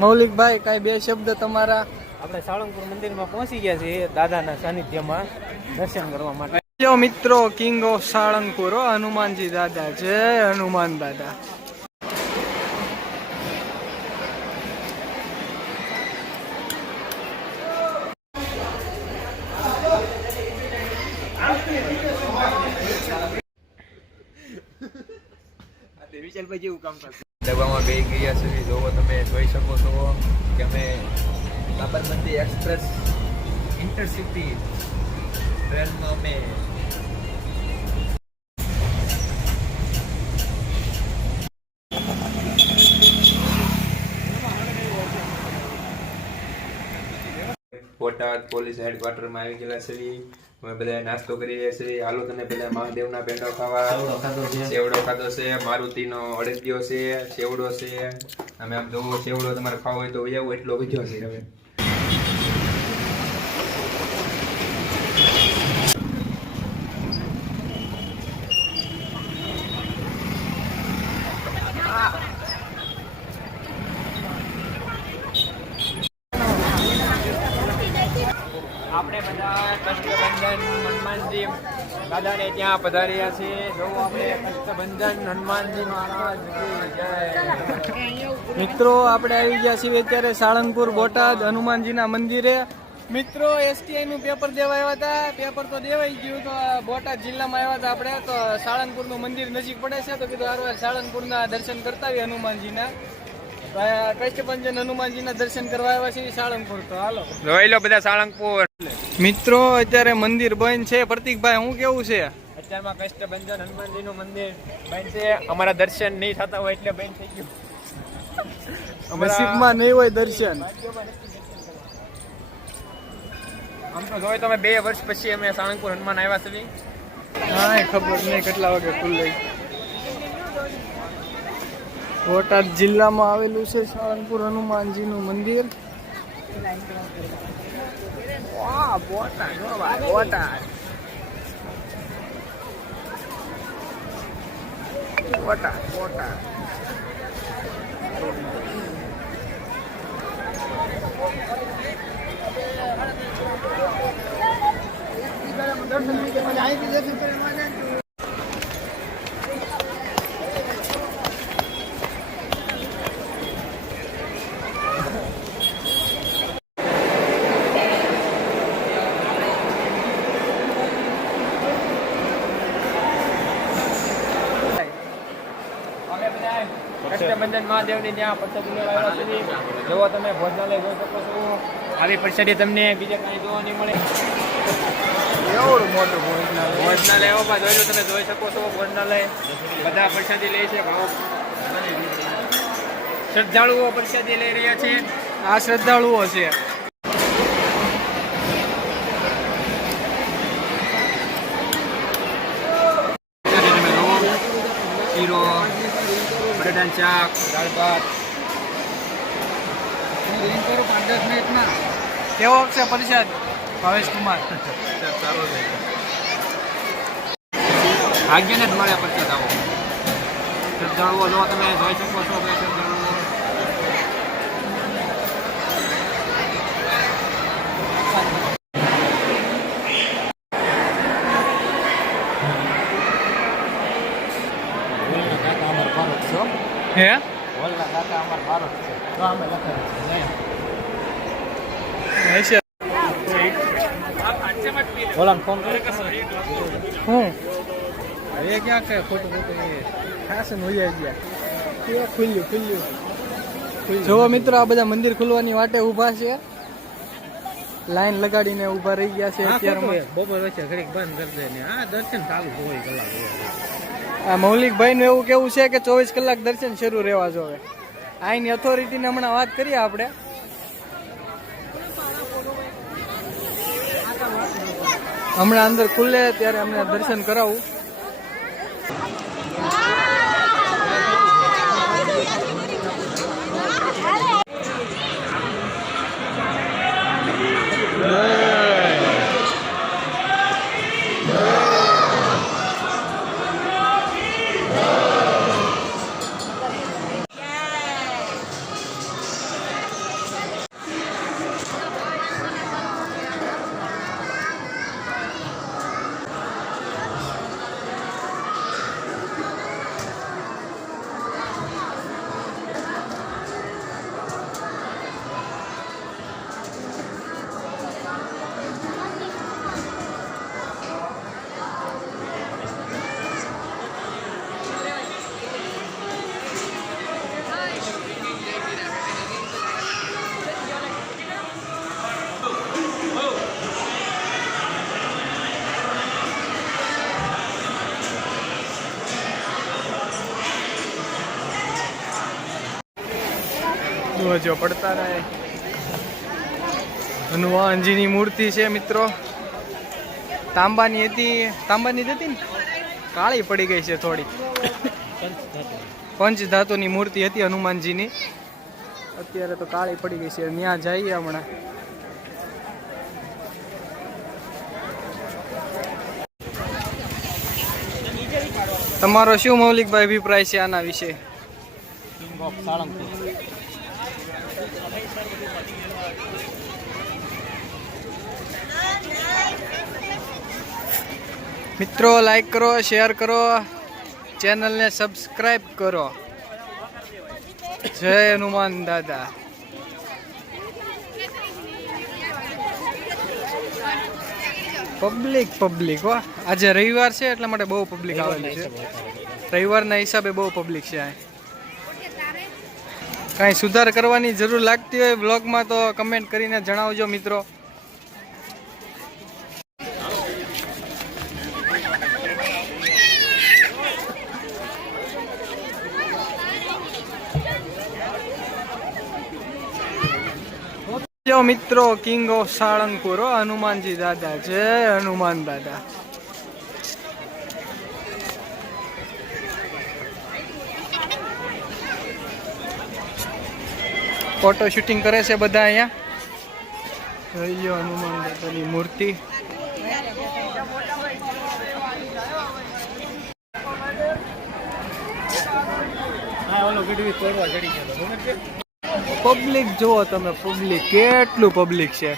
મૌલિકભાઈ કાંઈ બે શબ્દ તમારા? આપણે સાળંગપુર મંદિરમાં પહોંચી ગયા છીએ દાદાના સાનિધ્યમાં દર્શન કરવા માટે. જો મિત્રો, કિંગ ઓફ સાળંગપુર હનુમાનજી દાદા, જય હનુમાન દાદા. વિશાલભાઈ જેવું કામ કરશે. ડબ્બામાં બે ગયા સુધી જોવો તમે જોઈ શકો છો કે અમે સાબરમતી એક્સપ્રેસ ઇન્ટરસિટી ટ્રેનમાં અમે બોટાદ પોલીસ હેડક્વાર્ટરમાં આવી ગયેલા છીએ. અમે બધા નાસ્તો કરી રહ્યા છીએ. હાલો તમે બધા મહાદેવના પેંડો ખાવા. સેવડો ખાધો છે, મારુતિનો અડદિયો છે, સેવડો છે. અમે આમ જોવો સેવડો તમારે ખાવો હોય તો એવું એટલો વિધ્યો છે. હવે આપણે બધા કષ્ટબંધન હનુમાનજી દાદાને ત્યાં પધાર્યા છીએ. જો આપણે કષ્ટબંધન હનુમાનજી મહારાજ જય. મિત્રો, આપણે આવી ગયા છીએ અત્યારે સાળંગપુર બોટાદ હનુમાનજીના મંદિરે. મિત્રો, એસટીઆઈ નું પેપર દેવા આવ્યા હતા. પેપર તો દેવાઈ ગયું, તો બોટાદ જિલ્લામાં આવ્યા હતા આપણે. તો સાળંગપુરનું મંદિર નજીક પડે છે, તો કીધું હારવાર સાળંગપુરના દર્શન કરતા આવીએ હનુમાનજીના. કષ્ટભંજન હનુમાનજીના દર્શન કરવા આવ્યા છીએ સાળંગપુર. તો હાલો જોઈ લો બધા સાળંગપુર. મિત્રો, અત્યારે મંદિર બંધ છે. પ્રતિકભાઈ, શું કેવું છે? અત્યારમાં કષ્ટભંજન હનુમાનજીનું મંદિર બંધ છે. અમારા દર્શન નહીં થતા હોય એટલે બંધ થઈ ગયું. નસીબમાં નહીં હોય દર્શન. આમ તો જોઈ તમે 2 વર્ષ પછી અમે સાળંગપુર હનુમાન આવ્યા છીએ. હા, ખબર નહીં કેટલા વાગે ખુલ્લે. બોટાદ જિલ્લામાં આવેલું છે સાળંગપુર હનુમાનજીનું મંદિર. બોટાદ બોટાદ બોટાદ બોટાદ. કષ્ટભંજન મહાદેવની ત્યાં પ્રસાદી લેવા આવ્યા છીએ. જોવો તમે ભોજનાલય જોઈ શકો છો. આવી પ્રસાદી તમને બીજે કાંઈ જોવા નહીં મળે. એવડું મોટું ભોજનાલયમાં જોઈ લો તમે જોઈ શકો છો. ભોજનાલય બધા પ્રસાદી લે છે. શ્રદ્ધાળુઓ પ્રસાદી લઈ રહ્યા છે. આ શ્રદ્ધાળુઓ છે. શીરો, બટાટાનું શાક, દાળ ભાત. કેવો છે પ્રસાદ ભાવેશ કુમાર? સારો છે. ભાગ્યને જ મળે પ્રસાદ આવો. શ્રદ્ધાળુઓ જો તમે જોઈ શકો છો કે શ્રદ્ધાળુઓ હે હું હવે ક્યાં કે ખોટું ખાસ ખુલ્યું. જો મિત્રો, આ બધા મંદિર ખુલવાની વાટે ઊભા છે. લાઈન લગાડીને ઊભા રહી ગયા છે. અત્યારે બપોર વચ્ચે ઘડીક બંધ કરી દે ને આ દર્શન ચાલુ હોય કલાક. આ મૌલિકભાઈ નું એવું કેવું છે કે 24 કલાક દર્શન શરૂ રહેવા જોઈએ. અહીંની ઓથોરિટીને હમણાં વાત કરીએ આપણે. હમણાં અંદર ખુલે ત્યારે અમને દર્શન કરાવું. જો પડતા રહે. હનુમાનજીની મૂર્તિ છે મિત્રો. તાંબાની હતી ને કાળી પડી ગઈ છે થોડી. પંચધાતુની મૂર્તિ હતી હનુમાનજીની, અત્યારે તો કાળી પડી ગઈ છે. ત્યાં જઈએ હમણાં. તમારો શું મૌલિકભાઈ અભિપ્રાય છે આના વિશે? મિત્રો લાઈક કરો, શેર કરો, ચેનલને સબસ્ક્રાઇબ કરો. જય હનુમાન દાદા. પબ્લિક હો, આજે રવિવાર છે એટલા માટે બહુ પબ્લિક આવેલી છે. રવિવારના હિસાબે બહુ પબ્લિક છે. કાંઈ સુધાર કરવાની જરૂર લાગતી હોય બ્લોગમાં તો કમેન્ટ કરીને જણાવજો મિત્રો. મિત્રો કિંગ ઓફ સાળંગપુર હનુમાનજી દાદા. જય હનુમાન દાદા. ફોટો શૂટિંગ કરે છે બધા અહીંયા. જોઈ લો હનુમાન દાદાની મૂર્તિ. પબ્લિક જુઓ તમે, પબ્લિક કેટલું પબ્લિક છે.